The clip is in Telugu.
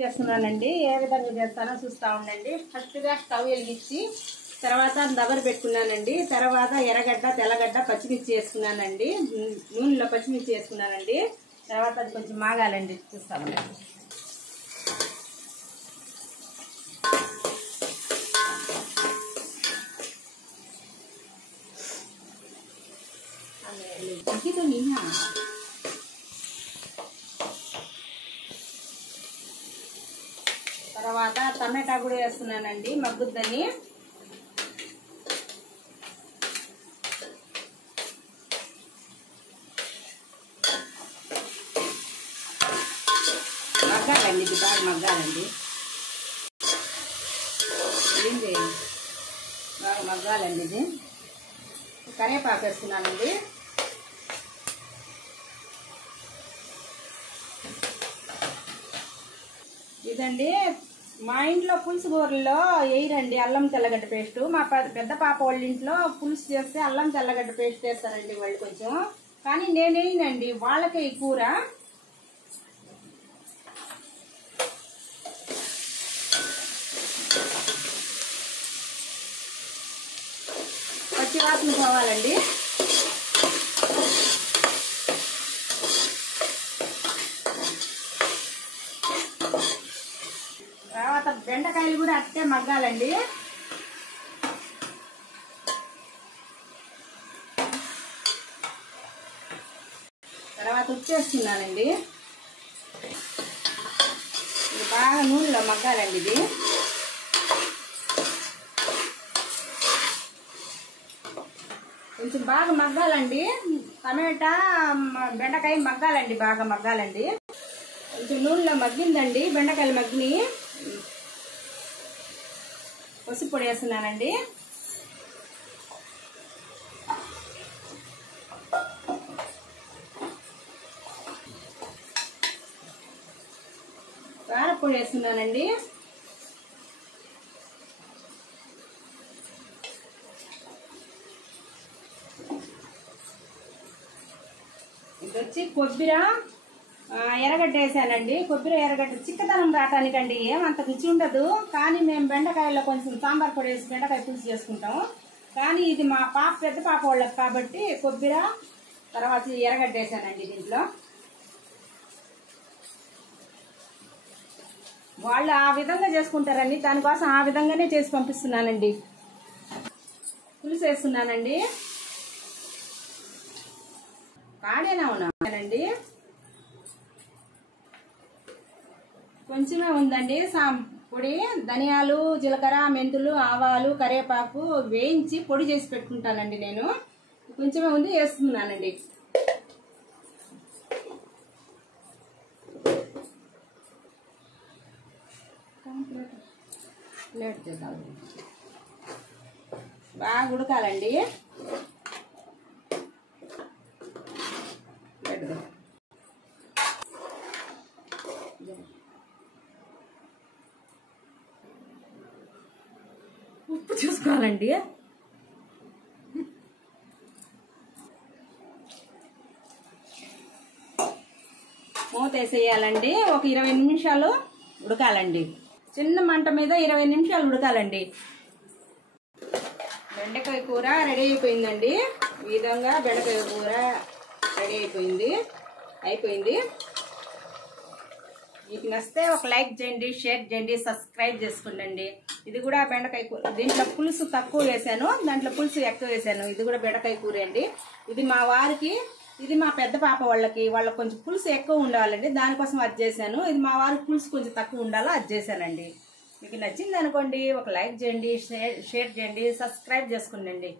చేస్తున్నానండి. ఏ విధంగా చేస్తానో చూస్తూ ఉండండి. ఫస్ట్గా స్టవ్ వెలిగించి తర్వాత దబర పెట్టుకున్నానండి. తర్వాత ఎర్రగడ్డ, తెల్లగడ్డ, పచ్చిమిర్చి వేసుకున్నానండి. నూనెలో పచ్చిమిర్చి వేసుకున్నానండి. తర్వాత అది కొంచెం మాగాలండి. చూస్తామండి. తర్వాత టమాటా కూడా వేస్తున్నానండి, మగ్గుద్దని. మగ్గాలండి, ఇది బాగా మగ్గాలండి. ఏంటి బాగా మగ్గాలండి. ఇది కరివేపాకు వేస్తున్నానండి. ఇదండి మా ఇంట్లో పులుసు కూరల్లో వేయరండి అల్లం తెల్లగడ్డ పేస్ట్. మా పెద్ద పాప వాళ్ళ ఇంట్లో పులుసు చేస్తే అల్లం తెల్లగడ్డ పేస్ట్ వేస్తారండి వాళ్ళు కొంచెం. కానీ నేను వేయనండి, వాళ్ళకే ఈ కూర. పచ్చి వాసన పోవాలండి. తర్వాత బెండకాయలు కూడా అట్టే మగ్గాలండి. తర్వాత ఉప్పు వేస్తున్నానండి. ఇది బాగా నూనెలో మగ్గాలండి. ఇది కొంచెం బాగా మగ్గాలండి. టమాటా, బెండకాయ మగ్గాలండి, బాగా మగ్గాలండి. కొంచెం నూనెలో మగ్గిందండి. బెండకాయలు మగ్గిని. పసుపు పొడి వేస్తున్నానండి. కారపొడి వేస్తున్నానండి. ఇది వచ్చి కొబ్బరి, ఎర్రగడ్డ వేసానండి. కొబ్బరి, ఎర్రగడ్డ చిక్కదనం రావటానికండి. ఏమంత రుచి ఉండదు. కానీ మేము బెండకాయలో కొంచెం సాంబార్ పొడి వేసి బెండకాయ పులుసు చేసుకుంటాం. కానీ ఇది మా పాప, పెద్ద పాప వాళ్ళకి కాబట్టి కొబ్బరి, తర్వాత ఎర్రగడ్డ వేసానండి దీంట్లో. వాళ్ళు ఆ విధంగా చేసుకుంటారండి, దానికోసం ఆ విధంగానే చేసి పంపిస్తున్నానండి. పులుసు వేస్తున్నానండి. కాడేనా ఉన్నానండి, కొంచెమే ఉందండి. పొడి ధనియాలు, జీలకర్ర, మెంతులు, ఆవాలు, కరివేపాకు వేయించి పొడి చేసి పెట్టుకుంటానండి నేను. కొంచెమే ఉంది, వేస్తున్నానండి. ప్లేట్ చేద్దాం. బాగా ఉడకాలండి. ఉప్పు చూసుకోవాలండి. మూత వేసేయాలండి. ఒక 20 నిమిషాలు ఉడకాలండి. చిన్న మంట మీద 20 నిమిషాలు ఉడకాలండి. బెండకాయ కూర రెడీ అయిపోయిందండి. ఈ విధంగా బెండకాయ కూర రెడీ అయిపోయింది. మీకు నచ్చితే ఒక లైక్ చేయండి, షేర్ చేయండి, సబ్స్క్రైబ్ చేసుకోండి. ఇది కూడా బెండకాయ కూర. దీంట్లో పులుసు తక్కువ వేసాను, దాంట్లో పులుసు ఎక్కువ వేసాను. ఇది కూడా బెండకాయ కూర అండి. ఇది మా వారికి, ఇది మా పెద్ద పాప వాళ్ళకి కొంచెం పులుసు ఎక్కువ ఉండాలండి, దానికోసం అది చేశాను. ఇది మా వారికి పులుసు కొంచెం తక్కువ ఉండాలో అది చేశానండి. మీకు నచ్చింది అనుకోండి, ఒక లైక్ చేయండి, షేర్ చేయండి, సబ్స్క్రైబ్ చేసుకోండి.